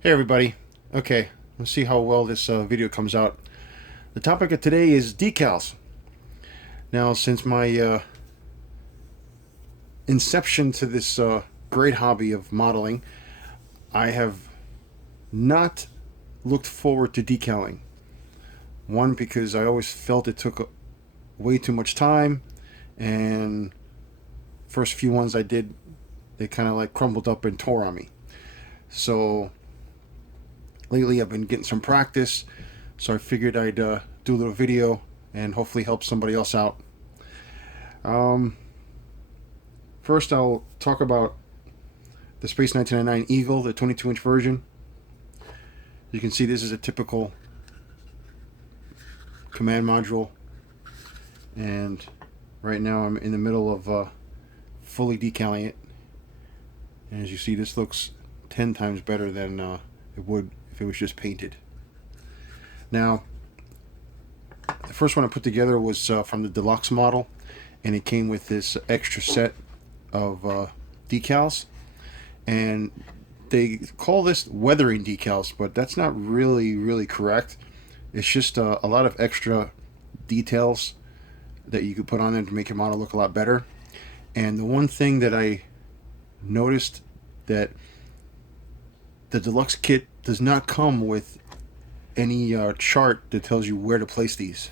Hey everybody. Okay, let's see how well this video comes out. The topic of today is decals. Now, since my inception to this great hobby of modeling, I have not looked forward to decaling. One, because I always felt it took way too much time, and first few ones I did, they kind of like crumbled up and tore on me. So lately I've been getting some practice, so I figured I'd do a little video and hopefully help somebody else out. Um, First, I'll talk about the Space 1999 Eagle, the 22-inch version. You can see this is a typical command module, and right now I'm in the middle of fully decaling it. And as you see, this looks 10 times better than it would if it was just painted. Now, the first one I put together was from the deluxe model, and it came with this extra set of decals, and they call this weathering decals, but that's not really correct. It's just a lot of extra details that you could put on there to make your model look a lot better. And the one thing that I noticed, that the deluxe kit does not come with any chart that tells you where to place these.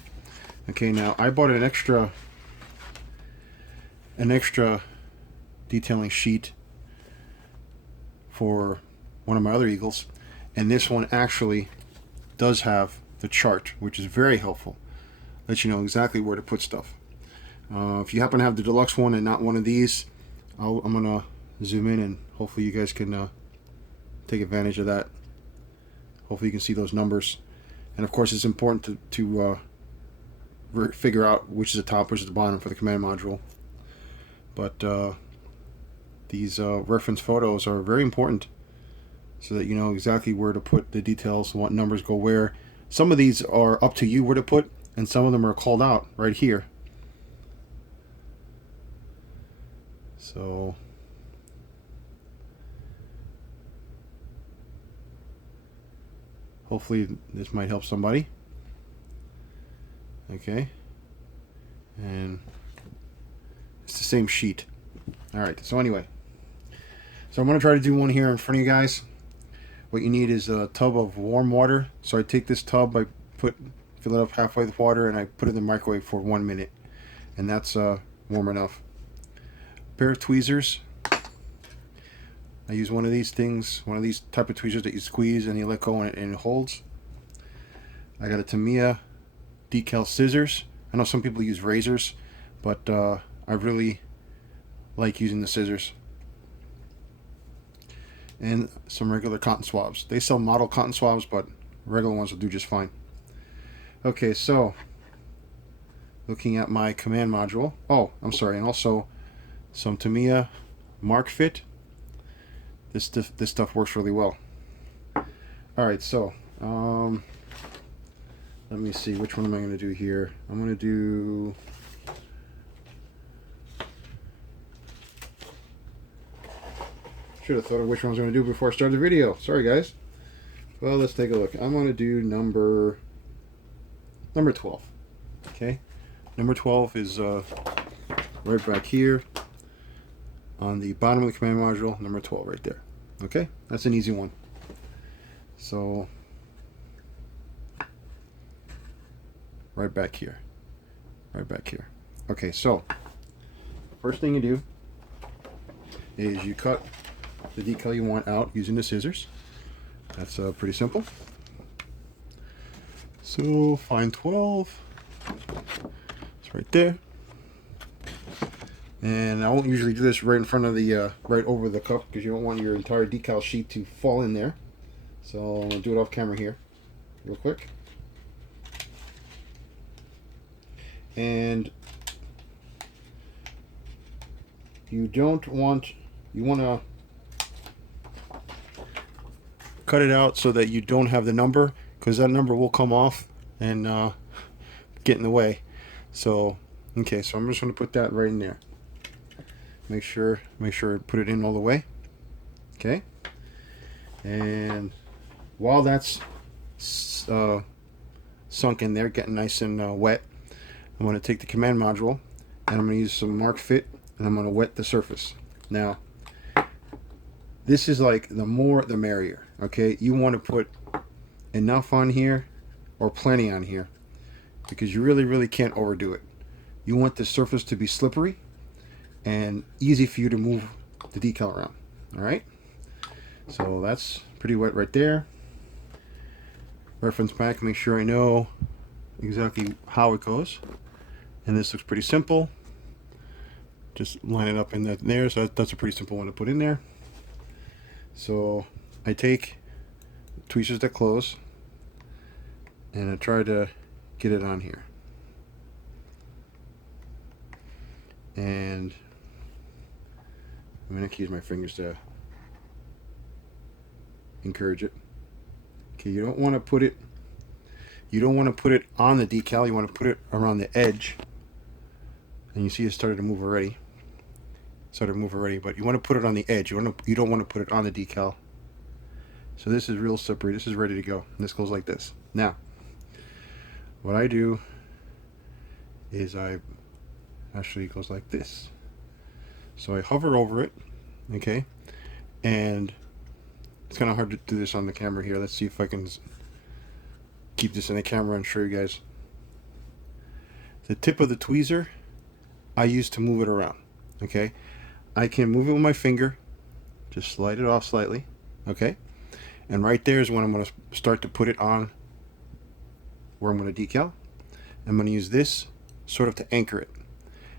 Okay, now I bought an extra detailing sheet for one of my other Eagles, and this one actually does have the chart, which is very helpful. Lets you know exactly where to put stuff. If you happen to have the deluxe one and not one of these, I'm gonna zoom in and hopefully you guys can take advantage of that. Hopefully you can see those numbers, and of course it's important to figure out which is the top, which is the bottom for the command module. But these reference photos are very important, so that you know exactly where to put the details, what numbers go where. Some of these are up to you where to put, and some of them are called out right here. So hopefully this might help somebody. Okay, and it's the same sheet. Alright, so anyway, so I'm going to try to do one here in front of you guys. What you need is a tub of warm water. So I take this tub, I fill it up halfway with water, and I put it in the microwave for 1 minute, and that's warm enough. A pair of tweezers. I use one of these things, one of these type of tweezers that you squeeze and you let go and it holds. I got a Tamiya decal scissors. I know some people use razors, but I really like using the scissors. And some regular cotton swabs. They sell model cotton swabs, but regular ones will do just fine. Okay, so looking at my command module. Oh, I'm sorry, and also some Tamiya Mark Fit. This stuff works really well. All right, so let me see, which one am I going to do here? I'm going to do should have thought of which one I was going to do before I started the video. Sorry, guys. Well, let's take a look. I'm going to do number 12. Okay, number 12 is right back here on the bottom of the command module. Number 12 right there. Okay, that's an easy one. So right back here. Okay, so first thing you do is you cut the decal you want out using the scissors. That's pretty simple. So find 12. It's right there. And I won't usually do this right in front of the right over the cup, because you don't want your entire decal sheet to fall in there. So I'm gonna do it off camera here, real quick. And you want to cut it out so that you don't have the number, because that number will come off and get in the way. So okay, so I'm just going to put that right in there. Make sure I put it in all the way. Okay, and while that's sunk in there, getting nice and wet, I'm going to take the command module and I'm going to use some Mark Fit and I'm going to wet the surface. Now, this is like the more the merrier, okay? You want to put enough on here or plenty on here because you really can't overdo it. You want the surface to be slippery and easy for you to move the decal around, all right? So that's pretty wet right there. Reference back, make sure I know exactly how it goes. And this looks pretty simple. Just line it up in there. So that's a pretty simple one to put in there. So I take tweezers that close and I try to get it on here. And I'm going to use my fingers to encourage it. Okay, you don't want to put it on the decal. You want to put it around the edge. And you see it started to move already. But you want to put it on the edge. You don't want to put it on the decal. So this is real slippery. This is ready to go. And this goes like this. Now, what I do is it goes like this. So I hover over it, okay? And it's kind of hard to do this on the camera here. Let's see if I can keep this in the camera and show you guys. The tip of the tweezer I use to move it around, okay? I can move it with my finger, just slide it off slightly, okay? And right there is when I'm going to start to put it on where I'm going to decal. I'm going to use this sort of to anchor it.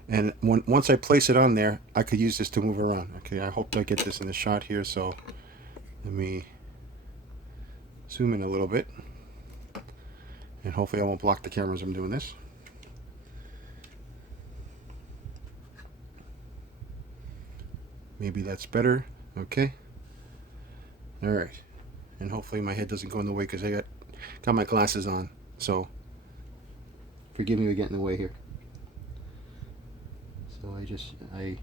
And once I place it on there, I could use this to move around. Okay, I hope I get this in the shot here, so let me zoom in a little bit. And hopefully I won't block the camera as I'm doing this. Maybe that's better. Okay. Alright. And hopefully my head doesn't go in the way because I got my glasses on. So forgive me for getting in the way here. So I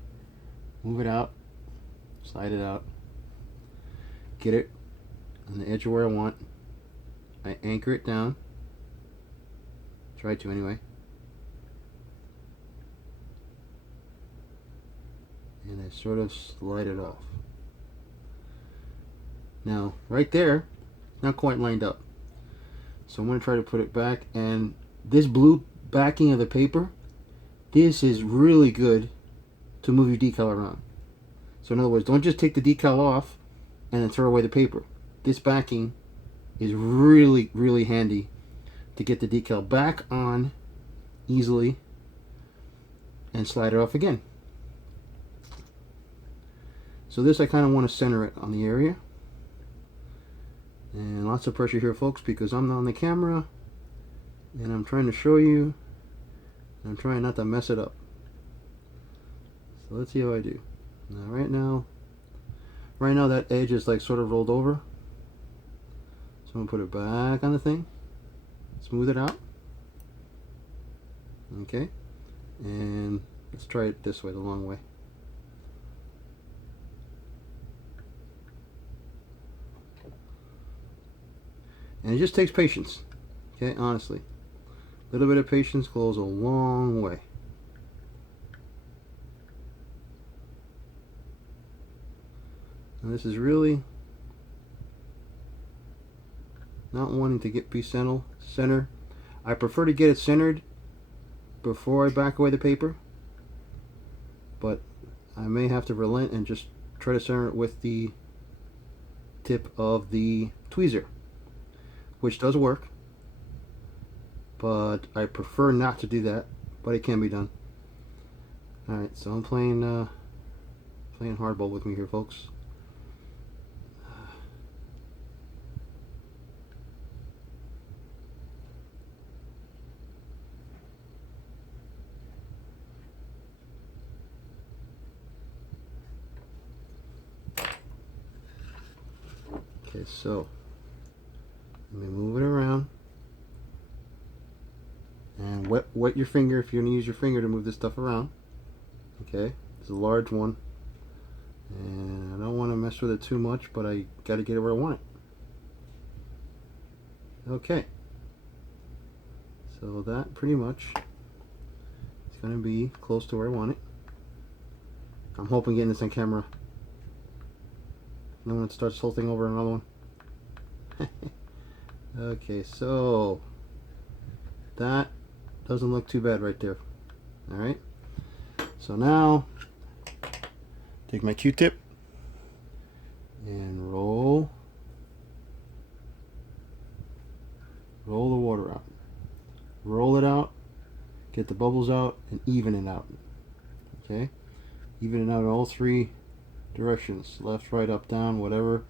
move it out, slide it out, get it on the edge of where I want. I anchor it down. Try to anyway. And I sort of slide it off. Now, right there, not quite lined up. So I'm going to try to put it back. And this blue backing of the paper, this is really good to move your decal around. So in other words, don't just take the decal off and then throw away the paper. This backing is really handy to get the decal back on easily and slide it off again. So this I kind of want to center it on the area. And lots of pressure here, folks, because I'm not on the camera and I'm trying to show you. I'm trying not to mess it up. So let's see how I do. Now right now that edge is like sort of rolled over. So I'm going to put it back on the thing. Smooth it out. Okay. And let's try it this way, the long way. And it just takes patience, okay, honestly. A little bit of patience goes a long way. And this is really not wanting to get center. I prefer to get it centered before I back away the paper, but I may have to relent and just try to center it with the tip of the tweezer, which does work, but I prefer not to do that, but it can be done. Alright, so I'm playing hardball with me here, folks. Okay, so let me move it around and wet your finger if you're going to use your finger to move this stuff around. Okay, it's a large one and I don't want to mess with it too much, but I got to get it where I want it. Okay, so that pretty much is going to be close to where I want it. I'm hoping getting this on camera. And then when it starts tilting over another one. Okay, so that doesn't look too bad right there. Alright, so now take my Q-tip and roll the water out. Roll it out, get the bubbles out, and even it out. Okay, even it out in all three directions, left, right, up, down, whatever,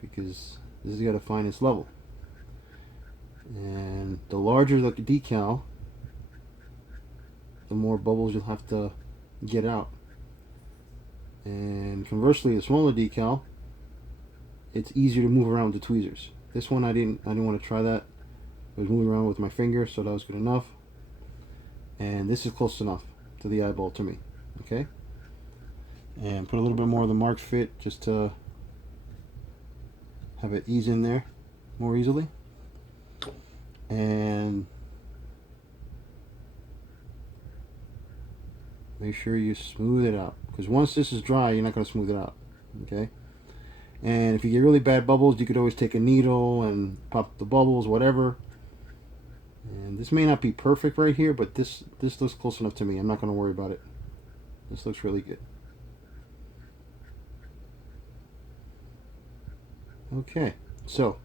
because this has got to find its level. And the larger the decal, the more bubbles you'll have to get out. And conversely, the smaller decal, it's easier to move around with the tweezers. This one I didn't want to try that. I was moving around with my finger, so that was good enough. And this is close enough to the eyeball to me. Okay? And put a little bit more of the marked fit just to have it ease in there more easily. And make sure you smooth it out, because once this is dry, you're not going to smooth it out. Okay? And if you get really bad bubbles, you could always take a needle and pop the bubbles, whatever. And this may not be perfect right here, but this looks close enough to me. I'm not going to worry about it. This looks really good. Okay, so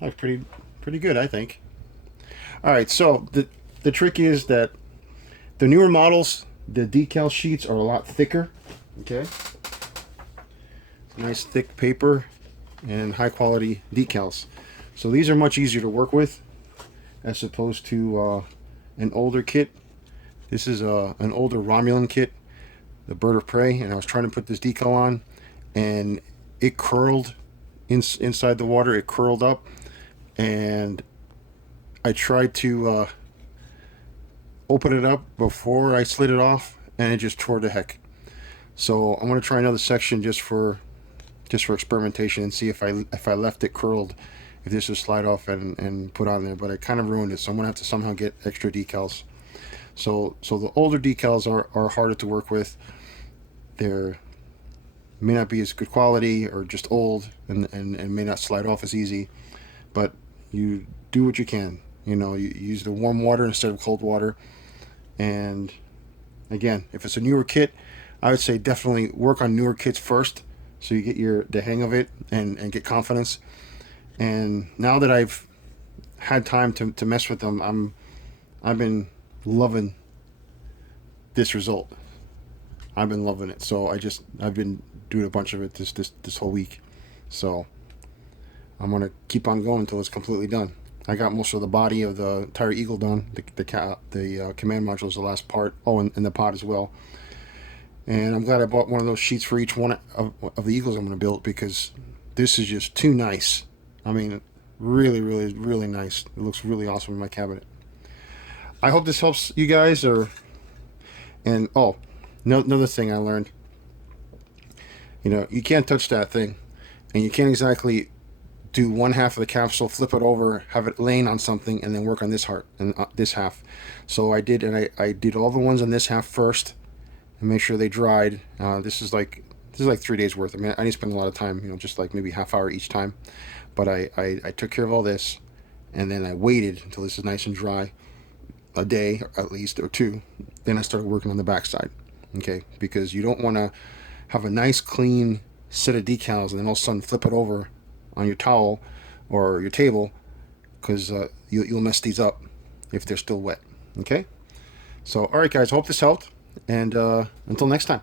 that's pretty good, I think. All right, so the trick is that the newer models, the decal sheets are a lot thicker. Okay, nice thick paper and high quality decals. So these are much easier to work with as opposed to an older kit. This is an older Romulan kit, the Bird of Prey, and I was trying to put this decal on, and it curled inside the water. It curled up, and I tried to open it up before I slid it off, and it just tore to heck. So I'm going to try another section just for experimentation and see if I left it curled, if this would slide off and put on there. But I kind of ruined it, so I'm going to have to somehow get extra decals. So the older decals are harder to work with. They're may not be as good quality, or just old, and may not slide off as easy, but you do what you can. You know, you use the warm water instead of cold water. And again, if it's a newer kit, I would say definitely work on newer kits first, so you get the hang of it and get confidence. And now that I've had time to mess with them, I've been loving this result. I've been loving it. So I've been doing a bunch of it this whole week. So I'm gonna keep on going until it's completely done. I got most of the body of the entire Eagle done. The command module is the last part. Oh, and the pod as well. And I'm glad I bought one of those sheets for each one of the Eagles I'm gonna build, because this is just too nice. I mean, really, really, really nice. It looks really awesome in my cabinet. I hope this helps you guys. And oh, another thing I learned. You know, you can't touch that thing, and you can't exactly do one half of the capsule, flip it over, have it laying on something, and then work on this heart and this half. So I did, and I did all the ones on this half first, and make sure they dried. This is like 3 days worth. I mean, I didn't spend a lot of time, you know, just like maybe half hour each time. But I took care of all this, and then I waited until this is nice and dry, a day at least, or two. Then I started working on the backside. Okay, because you don't want to have a nice clean set of decals and then all of a sudden flip it over on your towel or your table, because you'll mess these up if they're still wet. Okay, so all right guys, hope this helped, and until next time.